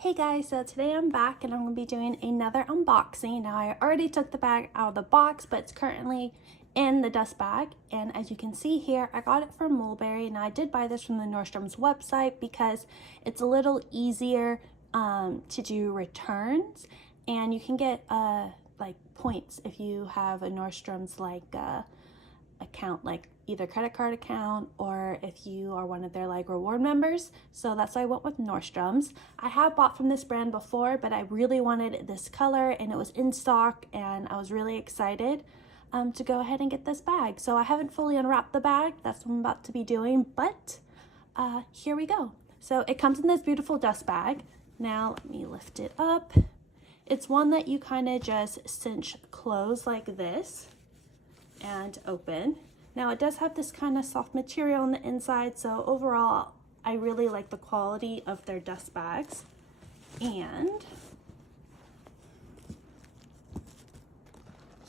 Hey guys, so today I'm back and I'm going to be doing another unboxing. Now I already took the bag out of the box, but it's currently in the dust bag. And as you can see here, I got it from Mulberry. Now I did buy this from the Nordstrom's website because it's a little easier to do returns. And you can get like points if you have a Nordstrom's account, like either credit card account or if you are one of their reward members. So that's why I went with Nordstrom's. I have bought from this brand before, but I really wanted this color and it was in stock and I was really excited to go ahead and get this bag. So I haven't fully unwrapped the bag. That's what I'm about to be doing, but here we go. So it comes in this beautiful dust bag. Now let me lift it up. It's one that you kind of just cinch close like this and open. Now it does have this kind of soft material on the inside, so overall I really like the quality of their dust bags. And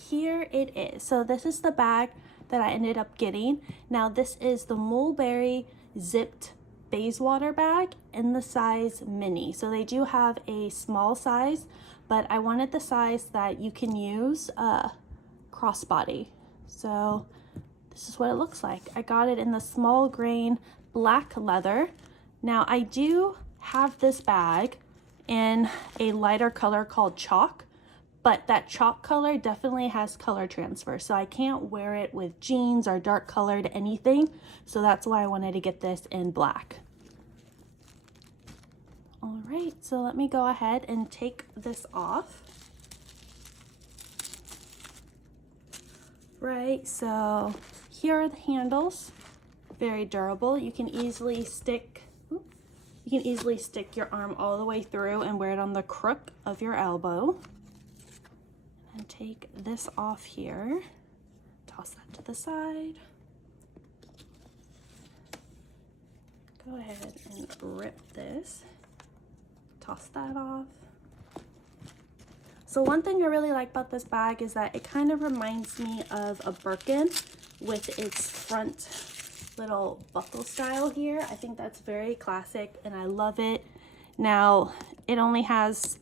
here it is. So this is the bag that I ended up getting. Now this is the Mulberry zipped Bayswater bag in the size mini. So they do have a small size, but I wanted the size that you can use crossbody. So this is what it looks like. I got it in the small grain black leather. Now I do have this bag in a lighter color called chalk, but that chalk color definitely has color transfer. So I can't wear it with jeans or dark colored anything. So that's why I wanted to get this in black. All right, so let me go ahead and take this off. Right, so here are the handles, very durable. You can easily stick your arm all the way through and wear it on the crook of your elbow. And take this off here, toss that to the side. Go ahead and rip this, toss that off. So one thing I really like about this bag is that it kind of reminds me of a Birkin with its front little buckle style here. I think that's very classic and I love it. Now it's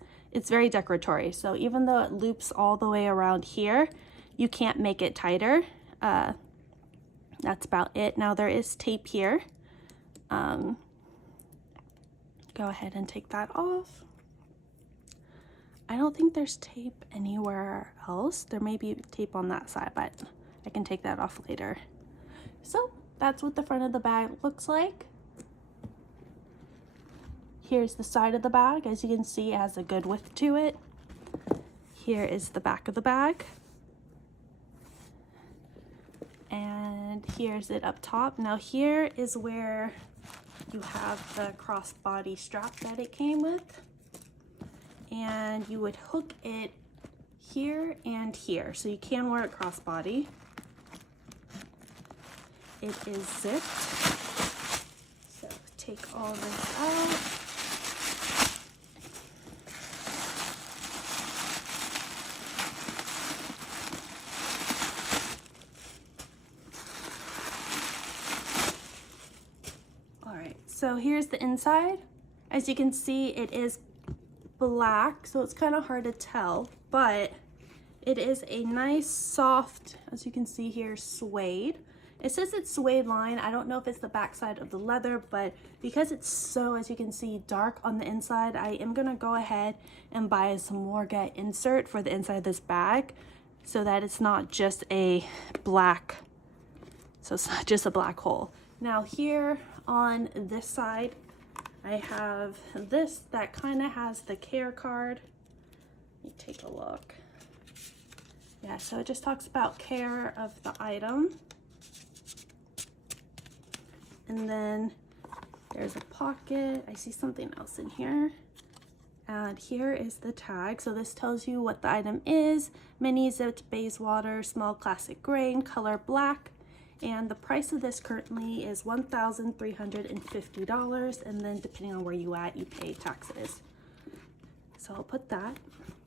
very decoratory. So even though it loops all the way around here, you can't make it tighter. That's about it. Now there is tape here. Go ahead and take that off. I don't think there's tape anywhere else. There may be tape on that side, but I can take that off later. So that's what the front of the bag looks like. Here's the side of the bag. As you can see, it has a good width to it. Here is the back of the bag. And here's it up top. Now here is where you have the crossbody strap that it came with. And you would hook it here and here, so you can wear it crossbody. It is zipped, so take all this out. All right, so here's the inside. As you can see, it is black, so it's kind of hard to tell, but it is a nice soft, as you can see here, suede. It says it's suede line. I don't know if it's the back side of the leather, but because it's so, as you can see, dark on the inside, I am gonna go ahead and buy a Samorga insert for the inside of this bag so that it's not just a black, so it's not just a black hole. Now here on this side, I have this that kind of has the care card. Let me take a look. Yeah, so it just talks about care of the item. And then there's a pocket. I see something else in here. And here is the tag. So this tells you what the item is. Mini zipped Bayswater, small classic grain, color black. And the price of this currently is $1,350, and then depending on where you at, you pay taxes. So I'll put that.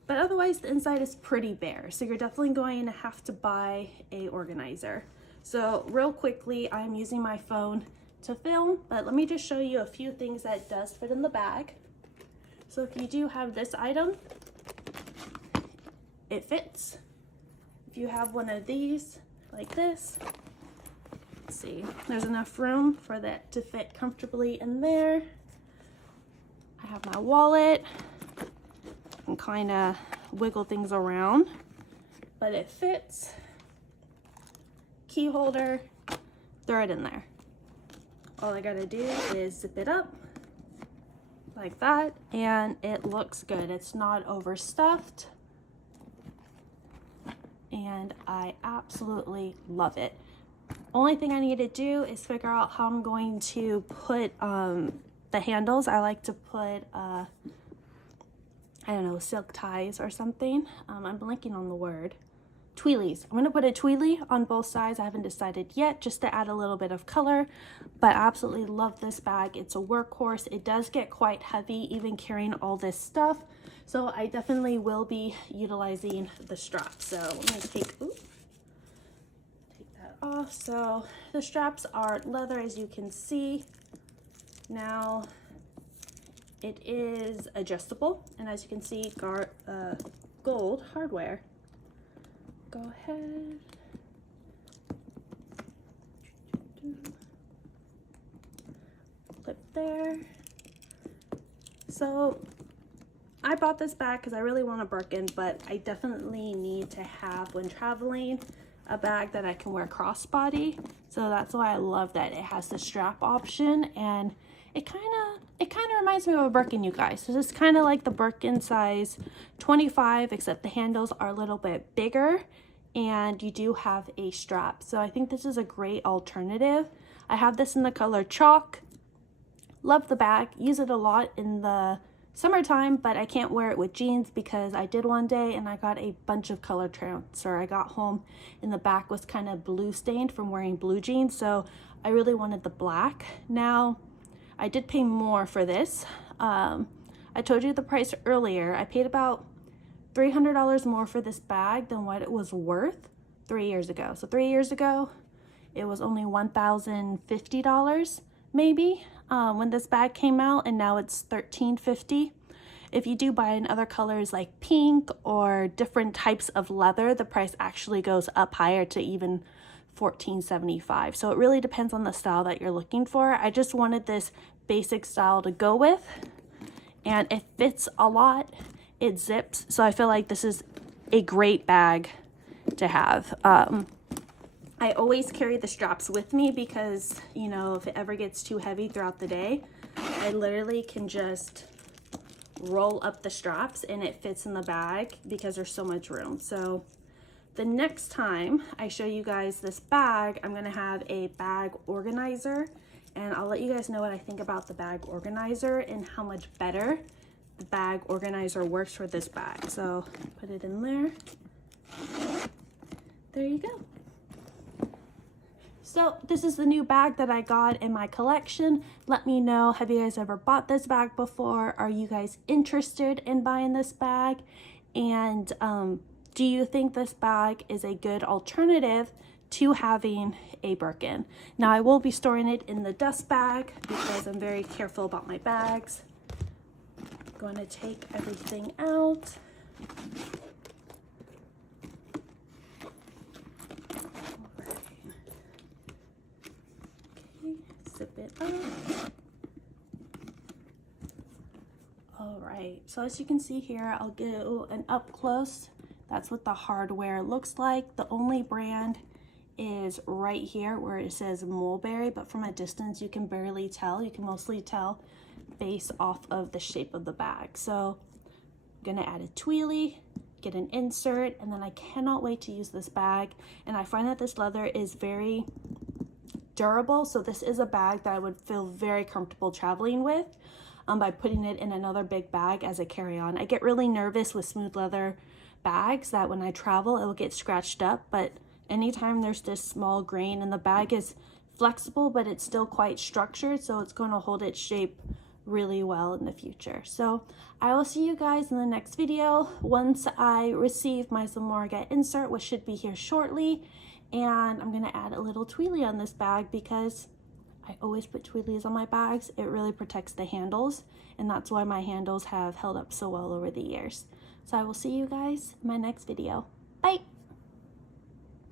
But otherwise, the inside is pretty bare, so you're definitely going to have to buy a organizer. So real quickly, I'm using my phone to film, but let me just show you a few things that does fit in the bag. So if you do have this item, it fits. If you have one of these like this, let's see, there's enough room for that to fit comfortably in there. I have my wallet and kind of wiggle things around, but it fits. Key holder, throw it in there. All I gotta do is zip it up like that, and it looks good. It's not overstuffed, and I absolutely love it. Only thing I need to do is figure out how I'm going to put the handles. I like to put I don't know, silk ties or something. I'm blanking on the word. Tweelies. I'm going to put a tweelie on both sides. I haven't decided yet, just to add a little bit of color, but I absolutely love this bag. It's a workhorse. It does get quite heavy even carrying all this stuff, so I definitely will be utilizing the straps. So let me take that off. So the straps are leather, as you can see. Now it is adjustable, and as you can see, gold hardware. Go ahead. Clip there. So I bought this bag because I really want a Birkin, but I definitely need to have, when traveling, a bag that I can wear crossbody. So that's why I love that it has the strap option, and it kind of reminds me of a Birkin, you guys. So it's kind of like the Birkin size 25, except the handles are a little bit bigger, and you do have a strap. So I think this is a great alternative. I have this in the color chalk. Love the bag. Use it a lot in the summertime, but I can't wear it with jeans because I did one day and I got a bunch of color transfer. I got home and the back was kind of blue stained from wearing blue jeans, so I really wanted the black. Now, I did pay more for this. I told you the price earlier. I paid about $300 more for this bag than what it was worth 3 years ago. So 3 years ago, it was only $1,050 maybe when this bag came out, and now it's $1,350. If you do buy in other colors like pink or different types of leather, the price actually goes up higher to even $1,475. So it really depends on the style that you're looking for. I just wanted this basic style to go with, and it fits a lot. It zips, so I feel like this is a great bag to have. I always carry the straps with me because, you know, if it ever gets too heavy throughout the day, I literally can just roll up the straps and it fits in the bag because there's so much room. So the next time I show you guys this bag, I'm gonna have a bag organizer, and I'll let you guys know what I think about the bag organizer and how much better the bag organizer works for this bag. So put it in there. There you go. So this is the new bag that I got in my collection. Let me know, have you guys ever bought this bag before? Are you guys interested in buying this bag? And do you think this bag is a good alternative to having a Birkin? Now, I will be storing it in the dust bag because I'm very careful about my bags. I'm going to take everything out. Zip it up. All right, so as you can see here, I'll do an up close. That's what the hardware looks like. The only brand is right here where it says Mulberry, but from a distance you can barely tell. You can mostly tell based off of the shape of the bag. So I'm gonna add a tweelie, get an insert, and then I cannot wait to use this bag. And I find that this leather is very durable, so this is a bag that I would feel very comfortable traveling with by putting it in another big bag as a carry-on. I get really nervous with smooth leather bags that when I travel it will get scratched up, but anytime there's this small grain, and the bag is flexible but it's still quite structured, so it's going to hold its shape really well in the future. So I will see you guys in the next video once I receive my Samorga insert, which should be here shortly. And I'm gonna add a little tweelie on this bag because I always put twirlies on my bags. It really protects the handles, and that's why my handles have held up so well over the years. So I will see you guys in my next video. Bye!